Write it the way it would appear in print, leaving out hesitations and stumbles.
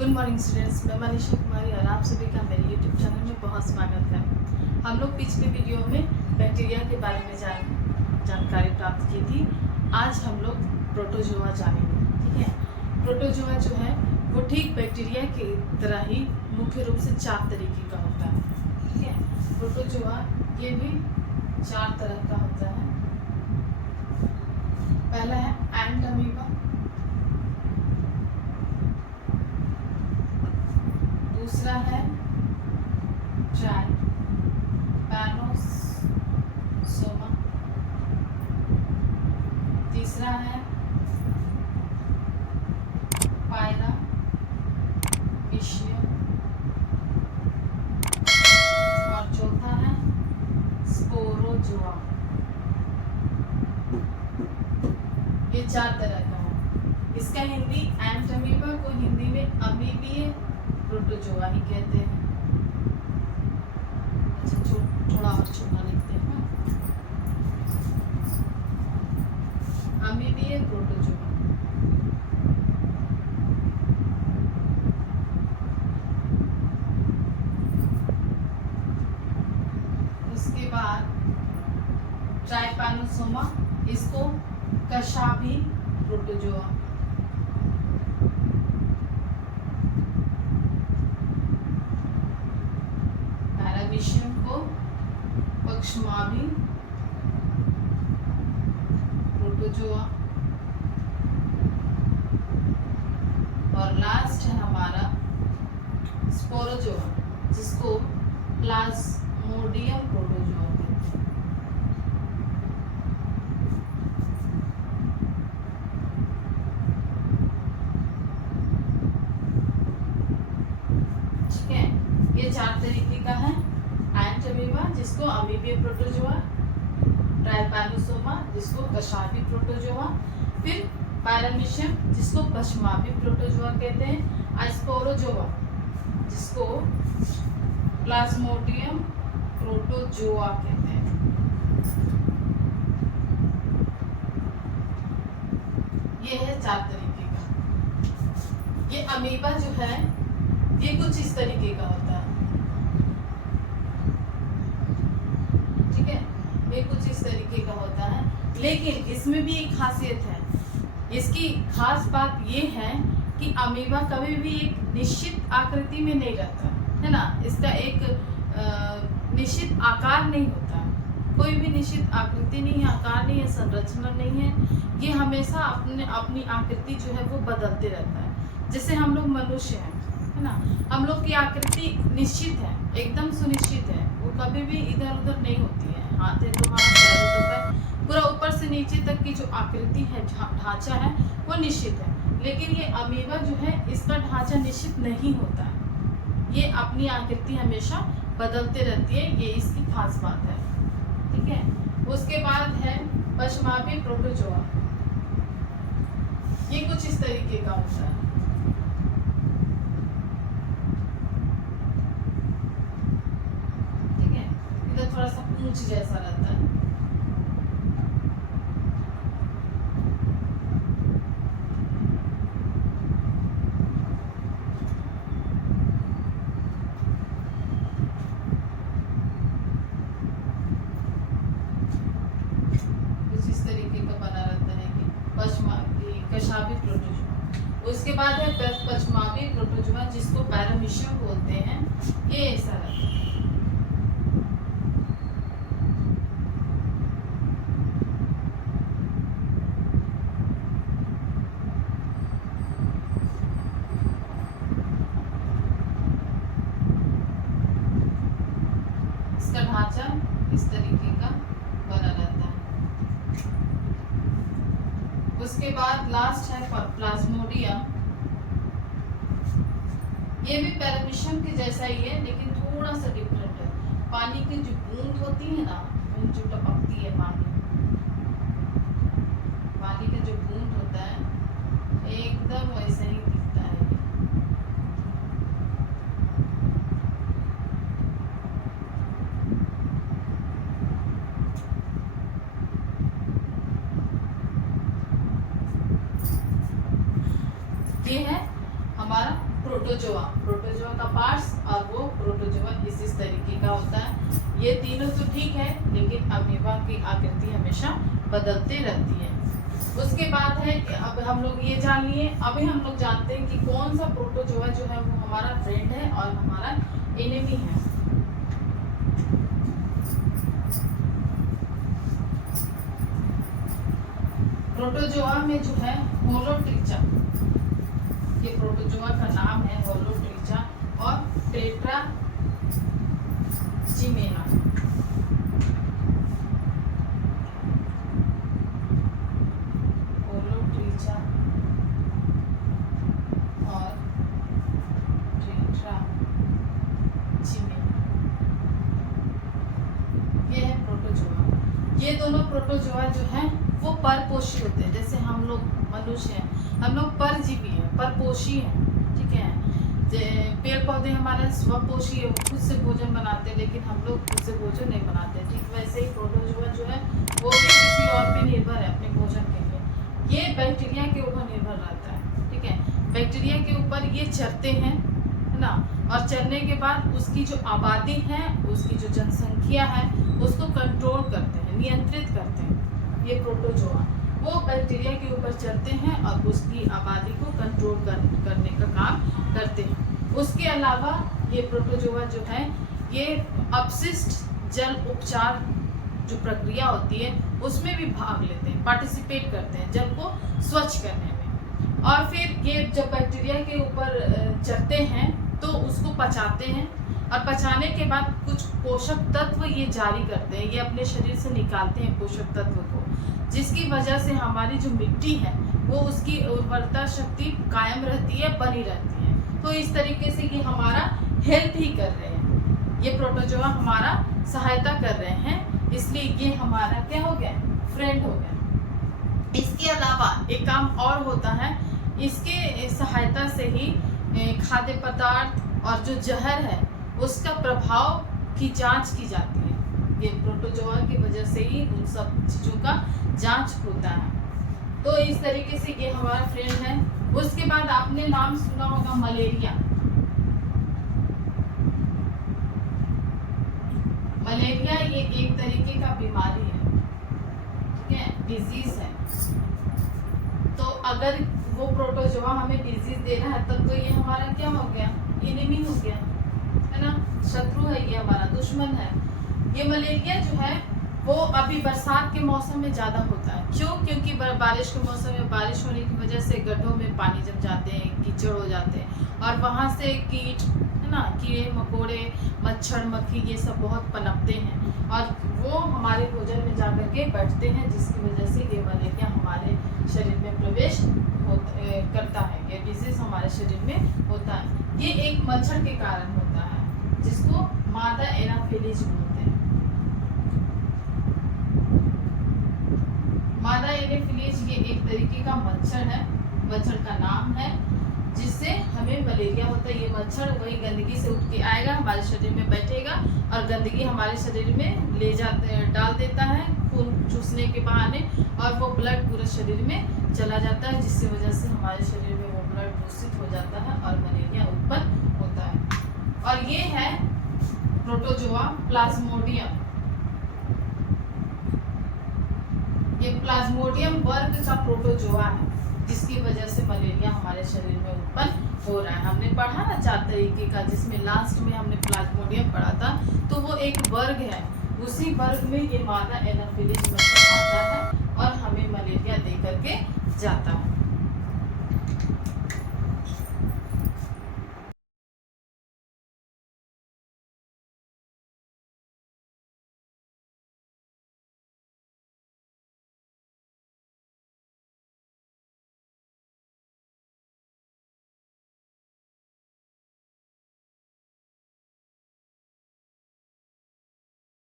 Good morning students, मैं मनीषा कुमारी और आप सभी का मेरे यूट्यूब चैनल में बहुत स्वागत है। हम लोग पिछले वीडियो में बैक्टीरिया के बारे में जानकारी प्राप्त की थी। आज हम लोग प्रोटोजोआ जानेंगे। ठीक है, प्रोटोजोआ जो है वो ठीक बैक्टीरिया की तरह ही मुख्य रूप से 4 तरीके का होता है। ठीक है, प्रोटोजोआ ये भी 4 तरह का होता है। पहला है एंट अमीबा, दूसरा है ट्राइपैनोसोमा, तीसरा है पायरामीशियम और चौथा है स्पोरोजोआ। ये 4 तरह का है। इसका हिंदी एंट अमीबा को हिंदी में अमीबीय प्रोटोजोआ ही कहते हैं। अच्छा, थोड़ा और छोटा लिखते हैं। अमीबीय प्रोटोजोआ। उसके बाद ट्राइपैनोसोमा, इसको कशाभी प्रोटोजोआ। पैरामीशियम को पक्षमाभी प्रोटोजोआ। और लास्ट है हमारा स्पोरोजोआ, जिसको प्लाज्मोडियम प्रोटोजोआ कहते हैं। ठीक है, ये 4 तरीके का है। एंट अमीबा जिसको अमीबीय प्रोटोजोआ, ट्राइपैनोसोमा जिसको कशाभी प्रोटोजोआ, फिर पैरामीशियम जिसको पक्षमाभी प्रोटोजोआ कहते हैं, स्पोरोजोआ जिसको प्लाज्मोडियम प्रोटोजोआ कहते हैं। ये है 4 तरीके का। ये अमीबा जो है ये कुछ इस तरीके का होता है। ठीक है, ये कुछ इस तरीके का होता है, लेकिन इसमें भी एक खासियत है। इसकी खास बात ये है कि अमीबा कभी भी एक निश्चित आकृति में नहीं रहता है ना। इसका एक निश्चित आकार नहीं होता है। कोई भी निश्चित आकृति नहीं है, आकार नहीं है, संरचना नहीं है। ये हमेशा अपनी आकृति जो है वो बदलते रहता है। जैसे हम लोग मनुष्य हैं, है ना, हम लोग की आकृति निश्चित है, एकदम सुनिश्चित है। वो कभी भी इधर उधर नहीं होती है। हाथ है तो हाथ, पैर है तो पैर, पूरा ऊपर से नीचे तक की जो आकृति है, ढांचा है, वो निश्चित है। लेकिन ये अमीबा जो है इसका ढांचा निश्चित नहीं होता है। ये अपनी आकृति हमेशा बदलते रहती है। ये इसकी खास बात है। ठीक है, उसके बाद है पक्षमाभी प्रोटोजोआ। ये कुछ इस तरीके का होता है। ठीक है, इधर थोड़ा सा पूंछ जैसा रहता है। इस तरीके का बना रहता है कि कशाभी प्रोटोजोआ। उसके बाद है पक्षमाभी प्रोटोजोआ जिसको पैरामीशियम बोलते हैं। ये ऐसा रहता है। इसका ढांचा इस तरीके का बना रहता है। उसके बाद लास्ट है प्लाज्मोडियम। ये भी पैरामीशियम के जैसा ही है, लेकिन थोड़ा सा डिफरेंट है। पानी की जो बूंद होती है ना, बूंद जो टपकती है, पानी का जो बूंद होता है एकदम वैसे ही दिखता है। ये है हमारा प्रोटोजोआ का पार्ट्स, और वो प्रोटोजोआ इस तरीके का होता है। ये तीनों तो ठीक है, लेकिन अमीबा की आकृति हमेशा बदलते रहती है। उसके बाद है कि अब हम लोग ये जान लिए, अभी हम लोग जानते हैं कि कौन सा प्रोटोजोआ जो है वो हमारा फ्रेंड है और हमारा एनिमी है। प्रोटोजोआ में जो है होलोट्रिचा, ये प्रोटोजोआ का नाम है होलोट्रिचा और टेट्राचिमेना। होलोट्रिचा और टेट्राचिमेना, ये है प्रोटोजोआ। ये दोनों प्रोटोजोआ जो है वो परपोषी होते हैं। जैसे हम लोग मनुष्य हैं, हम लोग परजीवी हैं, परपोषी हैं, ठीक है। पेड़ पौधे हमारे स्वपोषी है, खुद से भोजन बनाते हैं, लेकिन हम लोग खुद से भोजन नहीं बनाते। ठीक वैसे ही प्रोटोजोआ जो है वो भी किसी और पे निर्भर है अपने भोजन के लिए। ये बैक्टीरिया के ऊपर निर्भर रहता है, ठीक है। बैक्टीरिया के ऊपर ये चरते हैं, है ना, और चरने के बाद उसकी जो आबादी है, उसकी जो जनसंख्या है, उसको कंट्रोल करते हैं, नियंत्रित करते हैं। ये प्रोटोजोआ वो बैक्टीरिया के ऊपर चलते हैं और उसकी आबादी को कंट्रोल करने का काम करते हैं। उसके अलावा ये प्रोटोजोआ जो है ये अपशिष्ट जल उपचार जो प्रक्रिया होती है उसमें भी भाग लेते हैं, पार्टिसिपेट करते हैं जल को स्वच्छ करने में। और फिर ये जब बैक्टीरिया के ऊपर चलते हैं तो उसको पचाते हैं, और पचाने के बाद कुछ पोषक तत्व ये जारी करते हैं, ये अपने शरीर से निकालते हैं पोषक तत्व को, जिसकी वजह से हमारी जो मिट्टी है वो उसकी उर्वरता शक्ति कायम रहती है, बनी रहती है। तो इस तरीके से ये हमारा हेल्प ही कर रहे हैं, ये प्रोटोजोआ हमारा सहायता कर रहे हैं, इसलिए ये हमारा क्या हो गया, फ्रेंड हो गया। इसके अलावा एक काम और होता है, इसके सहायता से ही खाद्य पदार्थ और जो जहर है उसका प्रभाव की जांच की जाती है। ये प्रोटोजोआ की वजह से ही उन सब चीज़ों का जांच होता है। तो इस तरीके से ये हमारा फ्रेंड है। उसके बाद आपने नाम सुना होगा मलेरिया। मलेरिया ये एक तरीके का बीमारी है, ठीक है, डिजीज है। तो अगर वो प्रोटोजोआ हमें डिजीज दे रहा है तब तो ये हमारा क्या हो गया, एनिमी हो गया, है ना, शत्रु है, ये हमारा दुश्मन है। ये मलेरिया जो है वो अभी बरसात के मौसम में ज़्यादा होता है। क्यों? क्योंकि बारिश के मौसम में बारिश होने की वजह से गड्ढों में पानी जम जाते हैं, कीचड़ हो जाते हैं, और वहाँ से कीट, है ना, कीड़े मकोड़े, मच्छर मक्खी ये सब बहुत पनपते हैं और वो हमारे भोजन में जा कर के बैठते हैं, जिसकी वजह से ये मलेरिया हमारे शरीर में प्रवेश करता है। ये डिजीज हमारे शरीर में होता है। ये एक मच्छर के कारण होता है जिसको मादा एनाफिलीज बोलते हैं। मादा एनाफिलीज ये एक तरीके का मच्छर है, मच्छर का नाम है, जिससे हमें मलेरिया होता है। ये मच्छर वही गंदगी से उठ के आएगा, हमारे शरीर में बैठेगा और गंदगी हमारे शरीर में ले जाते डाल देता है खून चूसने के बहाने, और वो ब्लड पूरे शरीर में चला जाता है, जिसकी वजह से हमारे शरीर में वो ब्लड दूषित हो जाता है और मलेरिया उत्पन्न होता है। और ये है प्रोटोजोआ प्लाज्मोडियम। ये प्लाज्मोडियम वर्ग का प्रोटोजोआ है, जिसकी वजह से मलेरिया हमारे शरीर में उत्पन्न हो रहा है। हमने पढ़ा ना 4 तरीके का, जिसमें लास्ट में हमने प्लाज्मोडियम पढ़ा था, तो वो एक वर्ग है, उसी वर्ग में ये मादा एनाफिलीज मच्छर आता है और हमें मलेरिया दे करके जाता है।